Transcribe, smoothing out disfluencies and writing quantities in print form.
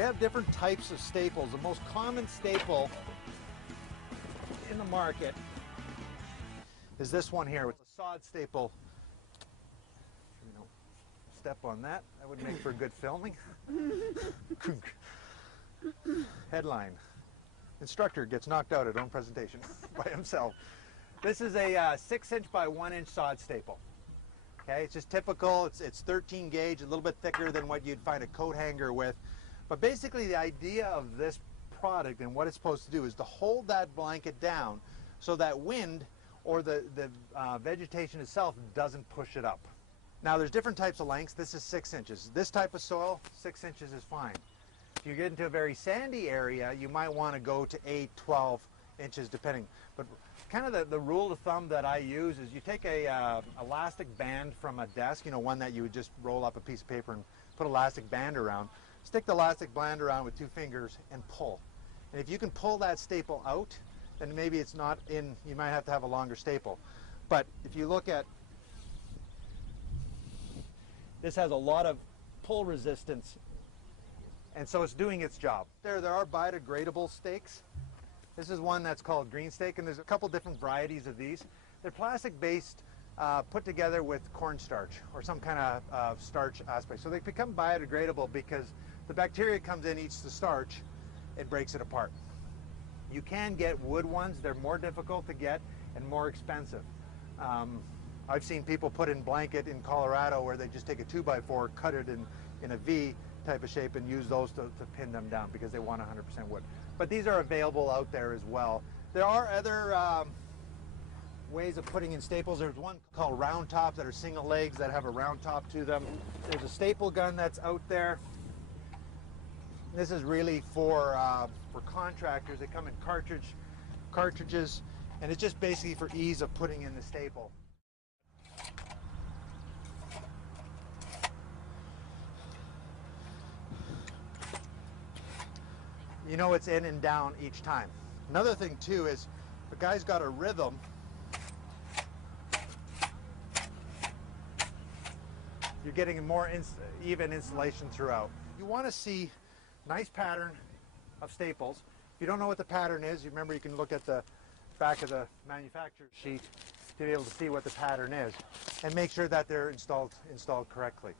We have different types of staples. The most common staple in the market is this one here with a sawed staple. Step on that. That would make for good filming. Headline: Instructor gets knocked out at own presentation by himself. This is a 6-inch by 1-inch sawed staple. Okay, it's just typical. It's 13 gauge, a little bit thicker than what you'd find a coat hanger with. But basically the idea of this product and what it's supposed to do is to hold that blanket down so that wind or the vegetation itself doesn't push it up. Now there's different types of lengths. This is 6 inches. This type of soil, 6 inches is fine. If you get into a very sandy area, you might want to go to 8, 12 inches depending. But kind of the rule of thumb that I use is you take a elastic band from a desk, one that you would just roll up a piece of paper and put an elastic band around. Stick the elastic band around with 2 fingers and pull. And if you can pull that staple out, then maybe it's not in, you might have to have a longer staple. But if you look at, this has a lot of pull resistance, and so it's doing its job. There are biodegradable stakes. This is one that's called green stake, and there's a couple different varieties of these. They're plastic based, put together with cornstarch or some kind of starch aspect. So they become biodegradable because the bacteria comes in, eats the starch, it breaks it apart. You can get wood ones. They're more difficult to get and more expensive. I've seen people put in blanket in Colorado where they just take a 2x4, cut it in a V type of shape and use those to pin them down because they want 100% wood. But these are available out there as well. There are other ways of putting in staples. There's one called round tops that are single legs that have a round top to them. There's a staple gun that's out there. This is really for contractors. They come in cartridges, and it's just basically for ease of putting in the staple. You know it's in and down each time. Another thing too is the guy's got a rhythm. You're getting a more even installation throughout. You want to see nice pattern of staples. If you don't know what the pattern is, you remember you can look at the back of the manufacturer's sheet to be able to see what the pattern is and make sure that they're installed correctly.